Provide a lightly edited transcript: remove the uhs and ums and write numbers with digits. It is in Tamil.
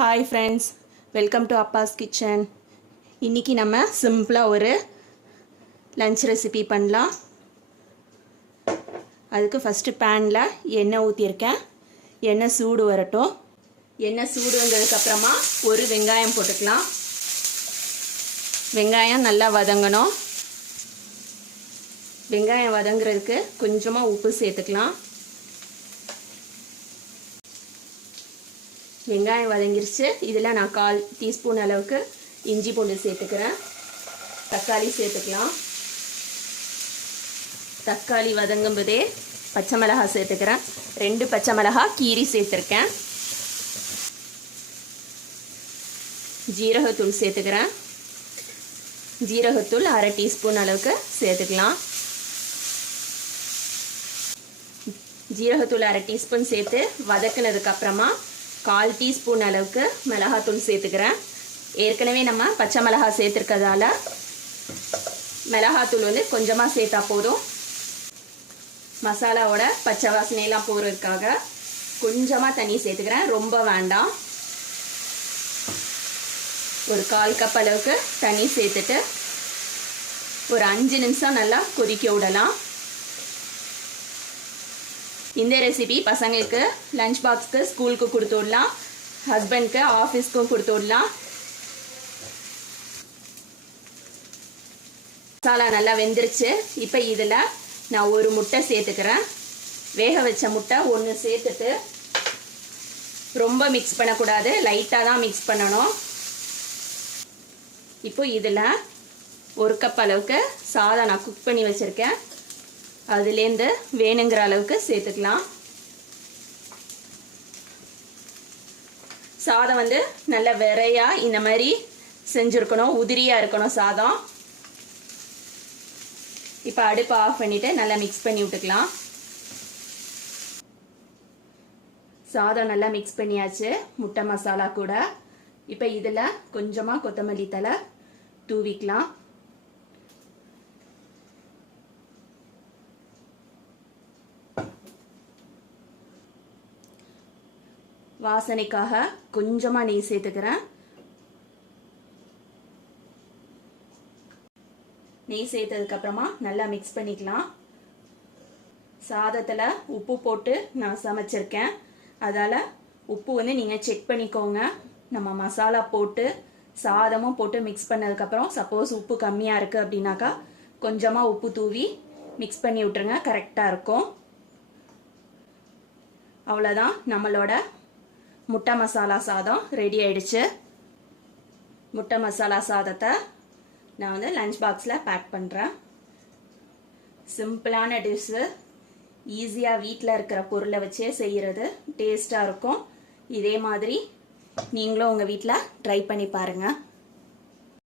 Hi friends, welcome to Abbas kitchen. இன்றைக்கி நம்ம சிம்பிளாக ஒரு லன்ச் ரெசிபி பண்ணலாம். அதுக்கு ஃபஸ்ட்டு பேனில் எண்ணெய் ஊற்றியிருக்கேன். எண்ணெய் சூடு வரட்டும். எண்ணெய் சூடு வந்ததுக்கப்புறமா ஒரு வெங்காயம் போட்டுக்கலாம். வெங்காயம் நல்லா வதங்கணும். வெங்காயம் வதங்குறதுக்கு கொஞ்சமாக உப்பு சேர்த்துக்கலாம். வெங்காயம் வதங்கிருச்சு. இதில் நான் 1/4 டீஸ்பூன் அளவுக்கு இஞ்சி பூண்டு சேர்த்துக்கிறேன். தக்காளி சேர்த்துக்கலாம். தக்காளி வதங்கும் போதே பச்சை மிளகாய் சேர்த்துக்கிறேன். 2 பச்சை மிளகாய் கீரி சேர்த்துருக்கேன். ஜீரகத்தூள் சேர்த்துக்கிறேன். ஜீரகத்தூள் 1/2 டீஸ்பூன் அளவுக்கு சேர்த்துக்கலாம். ஜீரகத்தூள் 1/2 டீஸ்பூன் சேர்த்து வதக்கினதுக்கப்புறமா 1/4 டீஸ்பூன் அளவுக்கு மிளகாத்தூள் சேர்த்துக்கிறேன். ஏற்கனவே நம்ம பச்சை மிளகாய் சேர்த்துருக்கிறதால மிளகாத்தூள் வந்து கொஞ்சமாக சேர்த்தா போதும். மசாலாவோட பச்சை வாசனையெல்லாம் போகிறதுக்காக கொஞ்சமாக தண்ணி சேர்த்துக்கிறேன். ரொம்ப வேண்டாம். ஒரு 1/4 கப் அளவுக்கு தண்ணி சேர்த்துட்டு ஒரு 5 நிமிஷம் நல்லா கொதிக்க விடலாம். இந்த ரெசிபி பசங்களுக்கு லஞ்ச் பாக்ஸ்க்கு ஸ்கூலுக்கு கொடுத்து விடலாம். ஹஸ்பண்ட்க்கு ஆஃபீஸ்க்கும் கொடுத்து விடலாம். மசாலா நல்லா வெந்துருச்சு. இப்போ இதில் நான் ஒரு முட்டை சேர்த்துக்கிறேன். வேக வச்ச முட்டை 1 சேர்த்துட்டு ரொம்ப மிக்ஸ் பண்ணக்கூடாது, லைட்டாக தான் மிக்ஸ் பண்ணணும். இப்போ இதில் 1 கப் அளவுக்கு சாதம் நான் குக் பண்ணி வச்சுருக்கேன். அதுலேருந்து வேணுங்கிற அளவுக்கு சேர்த்துக்கலாம். சாதம் வந்து நல்ல விரையாக இந்த மாதிரி செஞ்சுருக்கணும், உதிரியாக இருக்கணும் சாதம். இப்போ அடுப்பு ஆஃப் பண்ணிவிட்டு நல்லா மிக்ஸ் பண்ணி விட்டுக்கலாம். சாதம் நல்லா மிக்ஸ் பண்ணியாச்சு முட்டை மசாலா கூட. இப்போ இதில் கொஞ்சமாக கொத்தமல்லி தழை தூவிக்கலாம். வாசனைக்காக கொஞ்சமாக நெய் சேர்த்துக்கிறேன். நெய் சேர்த்ததுக்கப்புறமா நல்லா மிக்ஸ் பண்ணிக்கலாம். சாதத்தில் உப்பு போட்டு நான் சமைச்சிருக்கேன். அதால் உப்பு வந்து நீங்கள் செக் பண்ணிக்கோங்க. நம்ம மசாலா போட்டு சாதமும் போட்டு மிக்ஸ் பண்ணதுக்கப்புறம் சப்போஸ் உப்பு கம்மியாக இருக்குது அப்படின்னாக்கா கொஞ்சமாக உப்பு தூவி மிக்ஸ் பண்ணி விட்டுருங்க, கரெக்டாக இருக்கும். அவ்வளோதான், நம்மளோட முட்டை மசாலா சாதம் ரெடி ஆயிடுச்சு. முட்டை மசாலா சாதத்தை நான் வந்து லஞ்ச் பாக்ஸில் பேக் பண்ணுறேன். சிம்பிளான டிஷ்ஷு, ஈஸியாக வீட்டில் இருக்கிற பொருளை வச்சே செய்கிறது, டேஸ்ட்டாக இருக்கும். இதே மாதிரி நீங்களும் உங்கள் வீட்டில் ட்ரை பண்ணி பாருங்கள்.